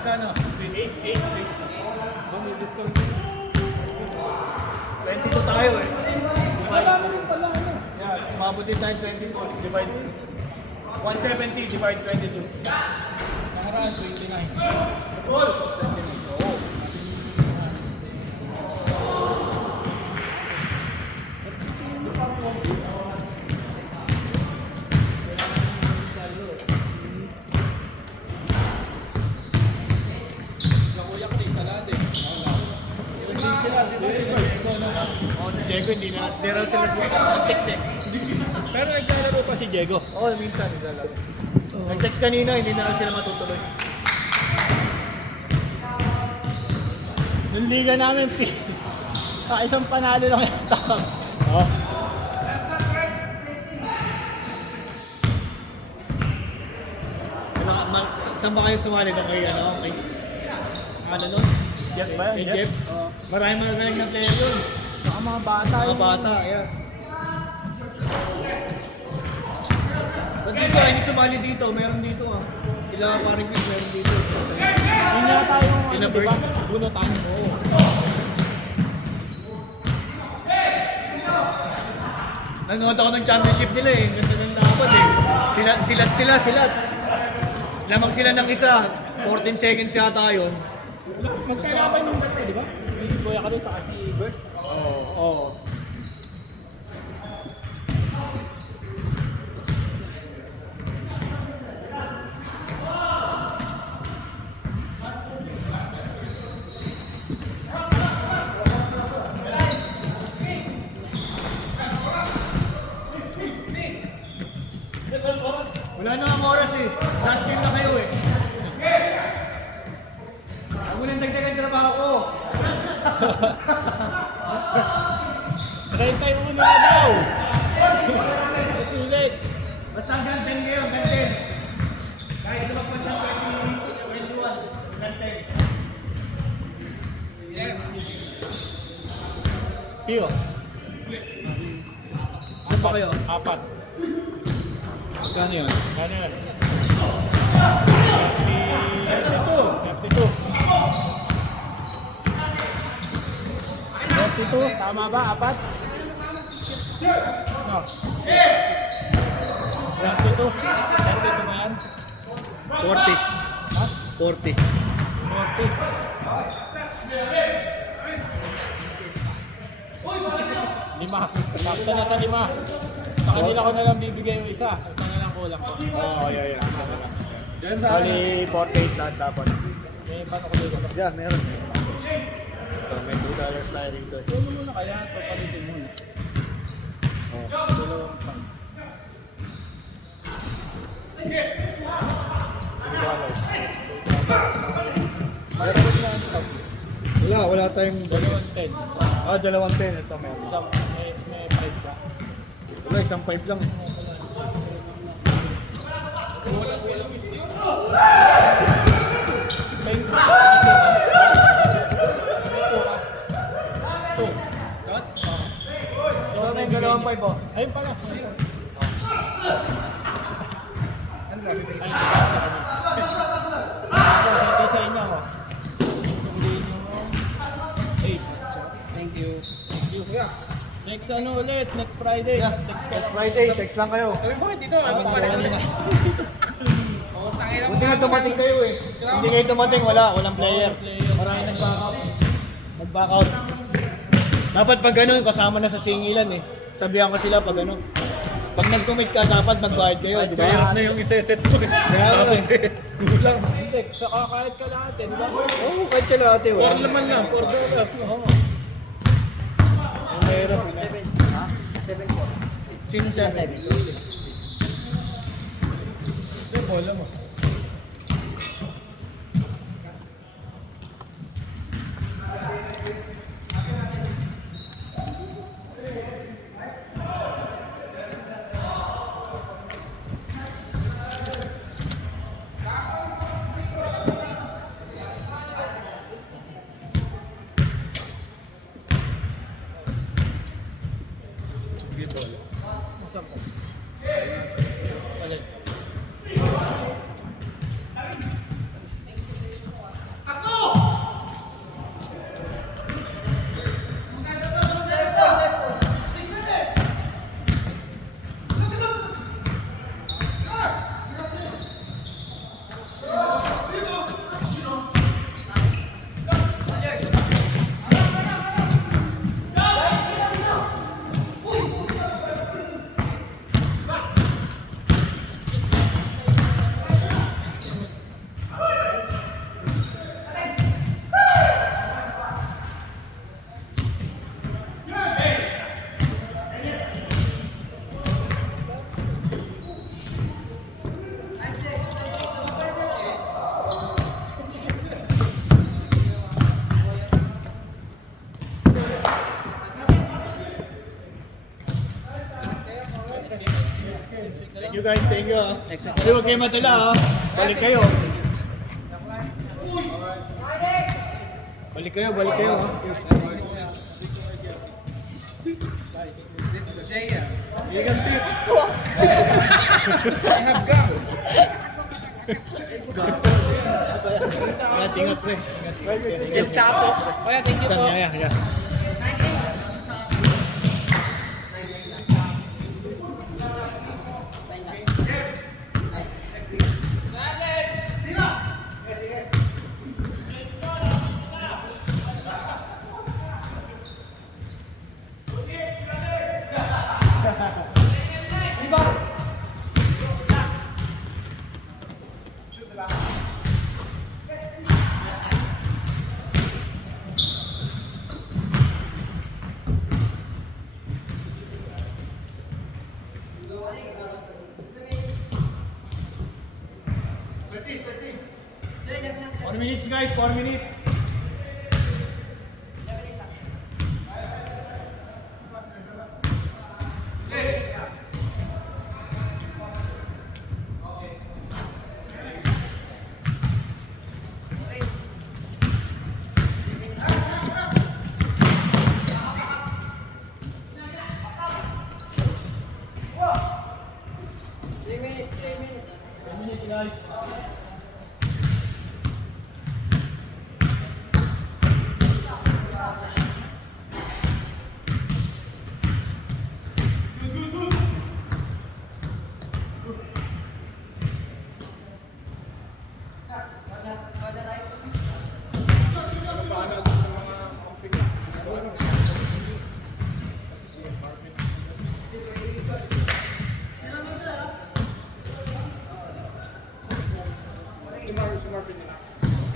Kano? 8. May discount din. 22 tayo eh. Madami rin pala ano. Yeah, umabot din tayo 24. Divide 170 divide 22. Nakaraan, 29. Cool! Si Diego, hindi raw sila text eh. Pero naglalaro pa si Diego. Oo, minsan naglalaro. Nag-text kanina, hindi na raw sila matutuloy. Yung liga namin, isang panalo lang yata kami. Oo. Saan ba kayo sumali doon kay ano? Kay ano nun? Jeff ba Kay yun? Jeff? Maraming magaling na player yun. Baka mga bata Mga yun. bata, yeah. Pag dito, hindi sumali dito. Meron dito ah. Sila parang Chris, meron dito. Yun yata yung Sila ano, Bert. diba? Bunutan. Oo. Nanonood ako ng championship nila eh. Ganda ng laban eh. Sila. Lamang sila ng isa. 14 seconds yata yun. Magkalaban yung dati, di ba? Si Kuya Kalo sa si Bert. Oo. Wala na ang oras eh. Last game na kayo eh. Huwag mo nang dagdagan trabaho ko. 31 na daw! Sulit! Basta hanggang 10 kayo, hanggang 10. Kahit lumagpas ng 21, hanggang 10. Pio. Saan ba kayo? 4. Kano yun? Ano yun? 32, tama ba? 4? No. 32? 32 ba yan? 40. Ha? 40. 40. 5. Sakto na sa 5. Sa kanila ko na lang bibigay yung isa. Isa na lang kulang ko. Oo, yeah. Isa na lang. Yan sa Bali, 48 lahat dapat. may paano ko dito? Yeah, meron. Ito, may $2 tayo dito. Ano muna kaya? Papalitin muna. Oh. Dalawang pan. Wala tayong... Dalawang 10. Ah, 210. Ito meron. Isa, may 5 ka. Wala, isang 5 lang. Wala tayong dalawang 5 oh. Ayun pala. Ano ba, bibili? Ay, sa kanya. Ito sa inyo ako. Sundiin nyo 8. Thank you. Thank you. Next ano ulit? Next Friday. Yeah, next Friday, text lang kayo. Sabi mo, dito. Ano pa pala? Buti nga dumating kayo eh. Hindi kayo dumating, walang player. Marami nag-backup. Mag-back out. Dapat pag ganun, kasama na sa singilan eh. Sabihan ko sila pag ano. Pag nag-commit ka, dapat magbayad kayo, di ba? Kaya na yung isa-set mo. Kaya kasi, kulang. Hindi, saka kahit ka lahat eh, di ba? Oo, kahit ka lahat eh. $4 naman lang, $4. No? Ang mahirap. Ha? 7-4. Sino siya? 7. Siya, bola mo. Masam mo. Alin? you guys, thank you ah. Hey, huwag kayo madala ah. Balik kayo. Balik kayo ah. Ikan tip. Ingat pre. El Chapo. Kaya thank you Saan po. ya. Four minutes guys, 4 minutes. Guys.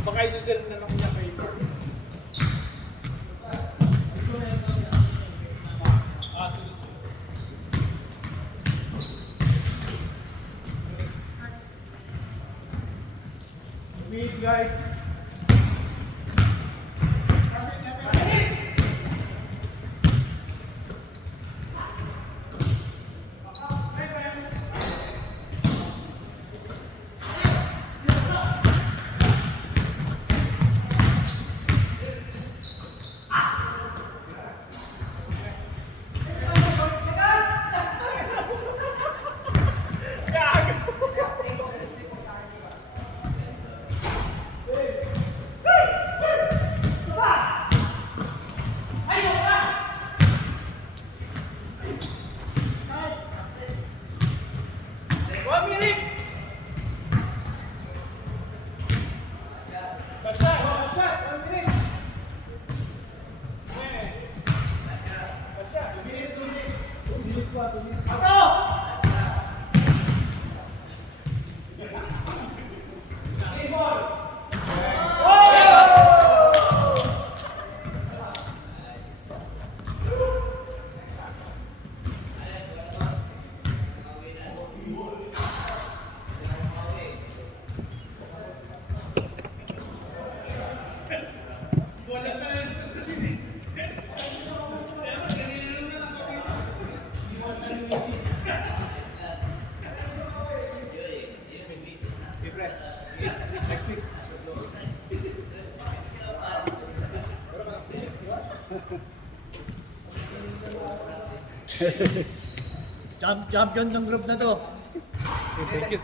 Baka isusil na lang niya kay Mark. Minutes guys. Champion ng group na to. Thank you.